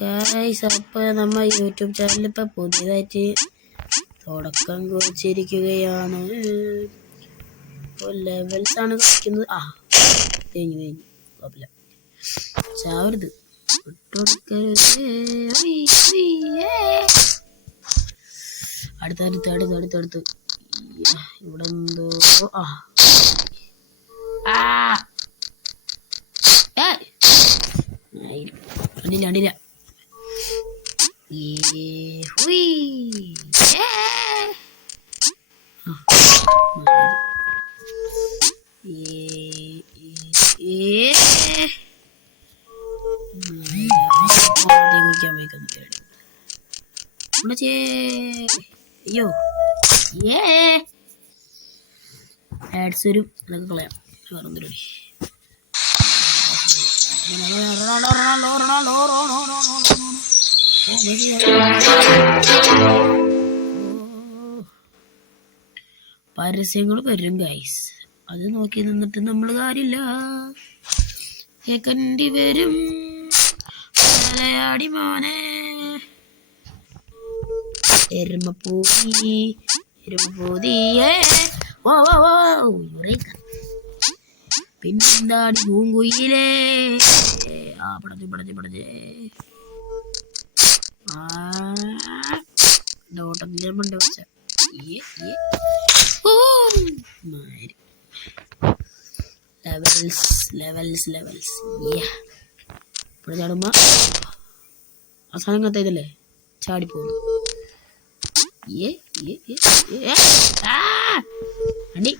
Guys, അപ്പോൾ നമ്മൾ YouTube channel ഇപ്പോൾ പുതിയതായിട്ട് തുടക്കം കുറിച്ചിരിക്കുകയാണ്. ഇപ്പോൾ ലെവൽസ് ആണ് കളിക്കുന്നത്. കഴിഞ്ഞു കുഴപ്പമില്ല, ചാവരുത്, അടുത്തടുത്ത് ഇവിടെ എന്തോ അടിയില്ല. അയ്യോ ആഡ്സ് വരും, അതൊക്കെ കളയാം. വേറൊന്നും പരസ്യങ്ങൾ വരും ഗൈസ്, അത് നോക്കി നിന്നിട്ട് നമ്മൾ കാര്യമില്ല, കേൾക്കേണ്ടി വരും. മലയാടി മോനെ എരുമപ്പൂതി പിന്നെന്താടി പൂങ്കുയിലേ പടഞ്ഞ് ഓട്ടത്തിലെ മണ്ട വെച്ച ലെവൽസ് ഇവിടെ ചാടുമ്പോ അവസാനം കത്തല്ലേ ചാടിപ്പോകുന്നു. അടി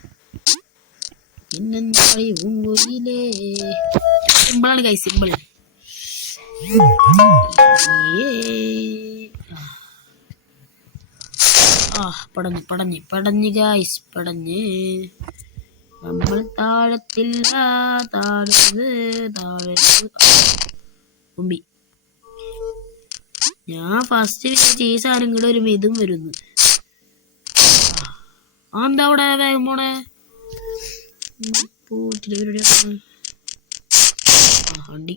പിന്നെന്താ പൂങ്കുയിലേ സിമ്പിളാണ് കൈ, സിമ്പിൾ. പടഞ്ഞ് ഗൈസ്, പടഞ്ഞ് നമ്മൾ താഴത്തില്ല, മുമ്പി. ഞാൻ ഫസ്റ്റ് വിചാരിച്ച ഈ സാധനം കൂടെ ഒരു ഇതും വരുന്നു. എന്താ അവിടെ വേഗം പോണേ? അണ്ടി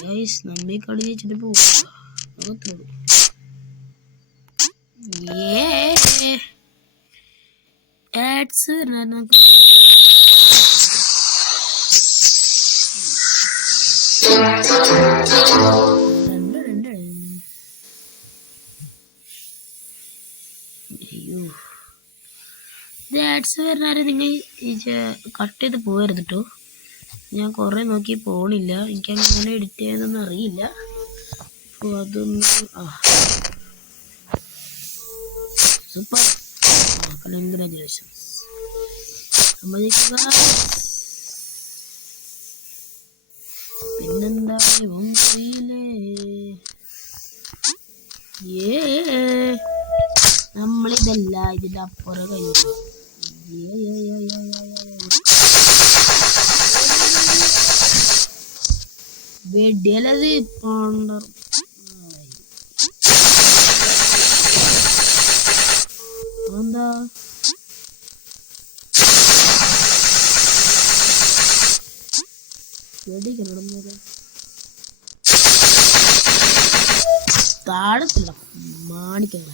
ഗൈസ്, നമ്മെ കളി ജയിച്ചിട്ട് പോവുക. ആഡ്സ് പറഞ്ഞാൽ നിങ്ങൾ കട്ട് ചെയ്ത് പോകരുത് കേട്ടോ. ഞാൻ കുറേ നോക്കി പോണില്ല, എനിക്കങ്ങനെ എഡിറ്റ് ചെയ്യാനൊന്നും അറിയില്ല. അപ്പോൾ അതൊന്നും സൂപ്പർ, കൺഗ്രാജുലേഷൻസ്. പിന്നെന്താ നമ്മളിതല്ല, ഇതിന്റെ അപ്പുറം കഴിഞ്ഞു. വെടിയലത് പണ്ടർ എന്താ വെടിക്കണ താഴത്തില്ല മാണിക്കണ.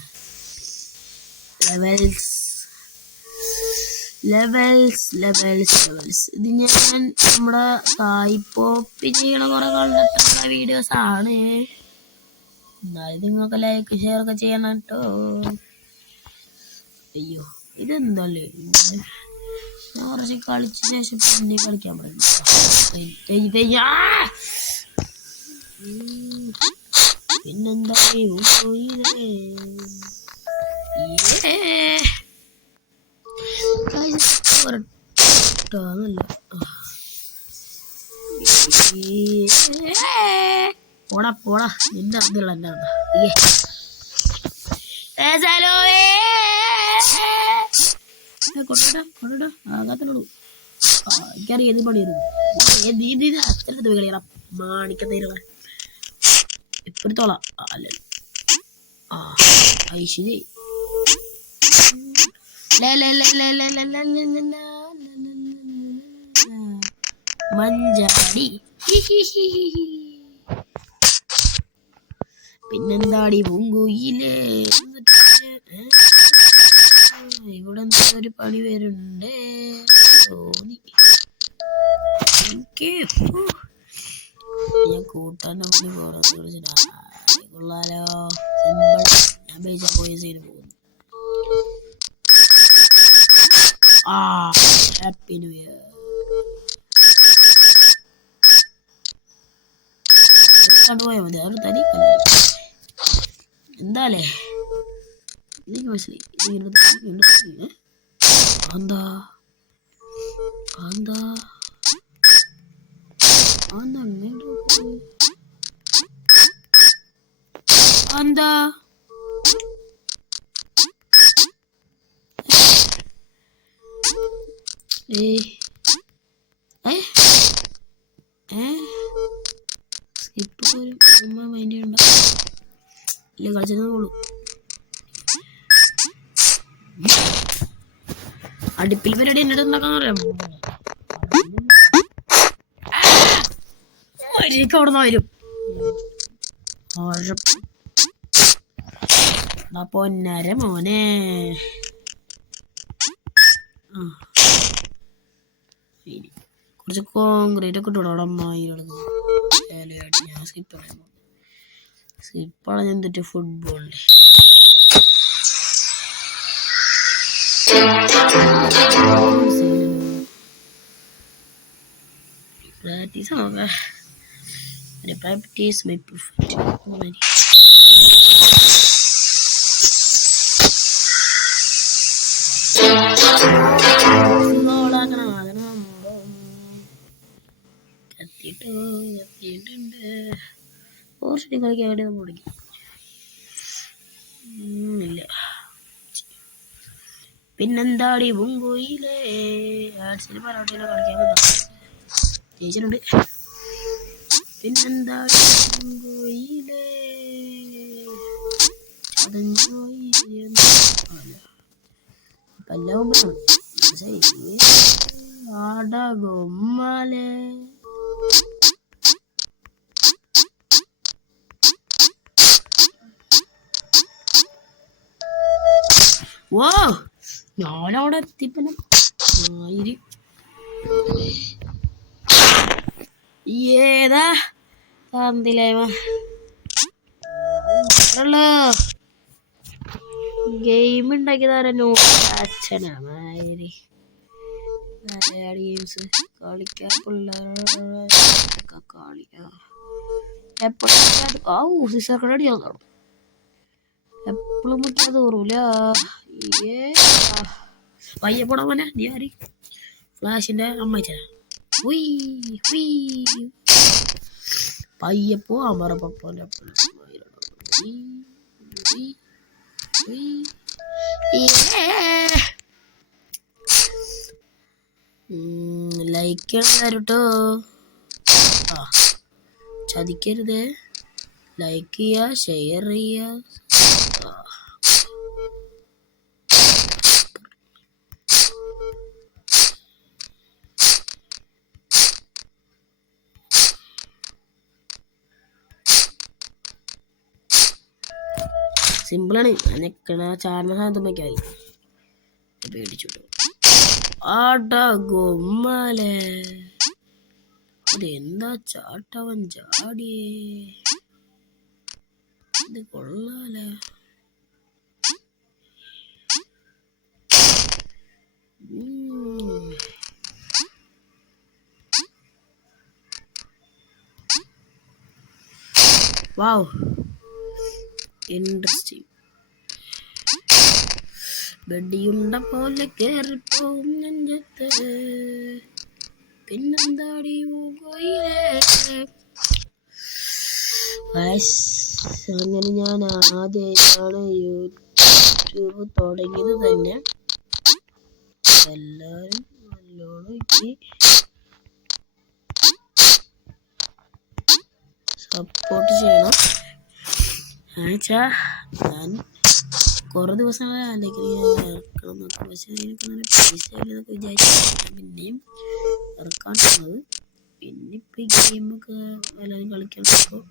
ലെവൽസ് ഇത് ഞാൻ നമ്മുടെ കായ്പോപ്പി ചെയ്യണ കുറെ കണ്ടിട്ടുള്ള വീഡിയോസ് ആണ്. എന്നാലും നിങ്ങൾക്ക് ലൈക്ക് ഷെയർ ഒക്കെ ചെയ്യണം കേട്ടോ. അയ്യോ ഇതെന്തല്ലേ, ഞാൻ കുറച്ച് കളിച്ച ശേഷം പിന്നെ കളിക്കാൻ പറ്റും. പിന്നെന്താ പോടാ നിന്റെ അതിലുള്ള എന്നാ കൊണ്ടോ ആകാത്തോളൂ. എനിക്കറിയാം ഏത് പണിയായിരുന്നു. അത്രടുത്ത് കളിയണം മാണിക്കത്തേരുള്ള ഇപ്പഴത്തോളാം. അല്ല ഐശ്വര്യ മഞ്ചാടി പിന്നെന്താടി പൂങ്കുയിലേ ഇവിടെ എന്താ ഒരു പണി വരുന്നുണ്ട് തോന്നി ഞാൻ കൂട്ടാൻ്റെ പണി പോകാൻ കൊള്ളാലോ സിമ്പിൾ ഞാൻ ബേജ പോയ സൈഡ് പോകുന്നു ഹാപ്പി ന്യൂ ഇയർ കണ്ടുപോയാൽ മതി അവർ തനി കണ്ടു എന്താലേ എനിക്ക് മനസ്സിലായി എന്താ എന്താ എന്താ സ്കിപ്പ് പോലും അമ്മ മൈൻഡ് ഉണ്ടോ ഇല്ല കളിച്ചോളൂ അടുപ്പിൽ പരിപാടി എന്നിട്ട് ഉണ്ടാക്കാൻ അറിയാം അവിടെ നിന്ന് വരും പൊന്നര മോനെ കുറച്ച് കോൺക്രീറ്റ് ഒക്കെ ഇട്ടോടാ അമ്മായി ഞാൻ സ്കിപ്പാണ് ഞാൻ തെറ്റ് ഫുട്ബോളിൻ്റെ പ്രാക്ടീസ് നോക്കാം പ്രാക്ടീസ് മൈ പെർഫെക്റ്റ് കത്തിയിട്ടുണ്ട് പോർഷനി കളിക്കാൻ വേണ്ടി നമ്മൾ വിളിക്കും ഇല്ല പിന്നെന്താടി പൂങ്കുയിലേ ആർട്സിൽ പറോട്ടയിലോ കളിക്കാൻ ജയിച്ചിട്ടുണ്ട് പിന്നെന്താടി പൂങ്കുയിലേ ഗൊമ്മാലേ ഓ ഞാനവിടെ എത്തിപ്പന്നെ ഏതാ തന്നില്ലായ്മ ഗെയിം ഉണ്ടാക്കിയതാരോ അച്ഛനായി മലയാളി ഗെയിംസ് കളിക്കാൻ പിള്ളേരൊക്കെ കളിക്കാം എപ്പോഴും സിസർക്കടി കാണും എപ്പോഴും മുറ്റാ തോറൂല പയ്യപ്പോടാ മോനെ നീ ആരി ഫ്ലാഷിന്റെ അമ്മച്ചന പയ്യപ്പോ അമറ പപ്പോന്റെ ലൈക്ക് തരട്ടോ ചതിക്കരുത് ലൈക്ക് ചെയ്യുക ഷെയർ ചെയ്യുക സിമ്പിളാണ് നിൽക്കണ ചാർന്ന സാധനമൊക്കെ പേടിച്ചു ഗൊമ്മാലേ അതെന്താ ചാട്ടവൻ ചാടിയേ ഇത് കൊള്ളാലേ വാവ് ഇൻട്രസ്റ്റിംഗ് വെടിയുണ്ട പോലെ കേറിപ്പോവും നെഞ്ചത്ത് പിന്നെന്താടി അങ്ങനെ ഞാൻ ആദ്യമായിട്ടാണ് യൂട്യൂബ് തുടങ്ങിയത് തന്നെ എല്ലാവരും നല്ലോണം സപ്പോർട്ട് ചെയ്യണം എന്നുവെച്ചാ ഞാൻ കുറേ ദിവസങ്ങളെ ഇറക്കണം എന്നൊക്കെ പക്ഷേ എനിക്ക് അങ്ങനെ പൈസ ഇല്ലെന്നൊക്കെ വിചാരിച്ചു പിന്നെയും ഇറക്കാൻ വന്നത് പിന്നിപ്പോൾ ഈ ഗെയിമൊക്കെ എല്ലാവരും കളിക്കണപ്പോൾ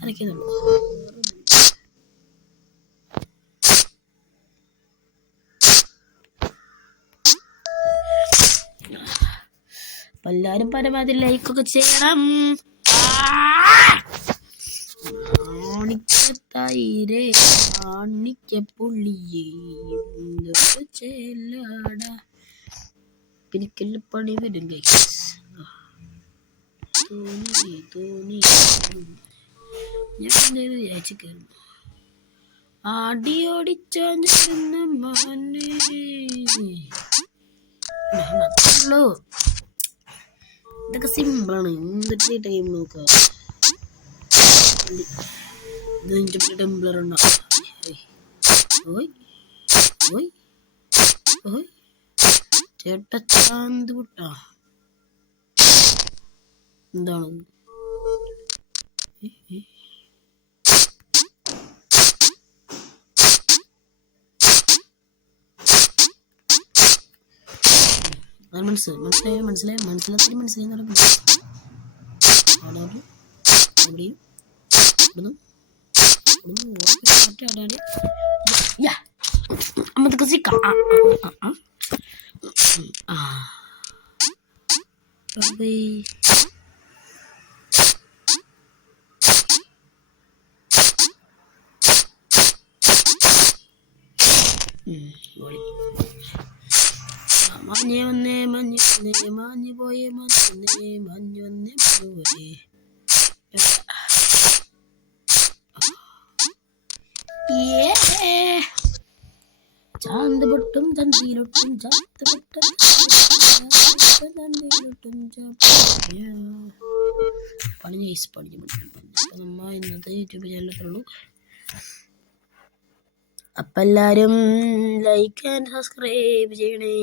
അരക്കുന്നുള്ളൂ. അപ്പം എല്ലാവരും പരമാവധി ലൈക്കൊക്കെ ചെയ്യണം. മാണിക്കത്തൈരേ മാണിക്കപ്പുള്ളിയേ ചെല്ലാട പിരിക്കല് പണി വരും. തോന്നി ഞാൻ വിചാരിച്ചു കയറുന്നു. ആടിയോടിച്ചോണ്ടിരുന്ന മാനേ ഉള്ളൂ. ഇതൊക്കെ സിമ്പിളാണ്. എന്തിട്ട് ടൈം നോക്കാം. ഇത് ടെംപ്ലർ ഉണ്ടോ? ഓയ് ഓയ് ഓയ് ചേട്ടാ ചാന്ത് വിട്ടാ. എന്താണ് മനസ്സിലായി നടക്കുന്നു. മഞ്ഞ് വന്നേ മഞ്ഞ് വന്നേ മഞ്ഞ് പോയേ മഞ്ഞ് വന്നേ മഞ്ഞ് വന്നേ മഞ്ഞ് പോയേ. ചാന്ത് പൊട്ടും ചന്തിയിലൊട്ടും ചാത്ത് പൊട്ടും ചന്തിയിലൊട്ടും പണിഞ്ഞ നമ്മ ഇന്നത്തെ യൂട്യൂബ് ചാനലത്രയുള്ളൂ. അപ്പം എല്ലാവരും ലൈക്ക് ആൻഡ് സബ്സ്ക്രൈബ് ചെയ്യണേ.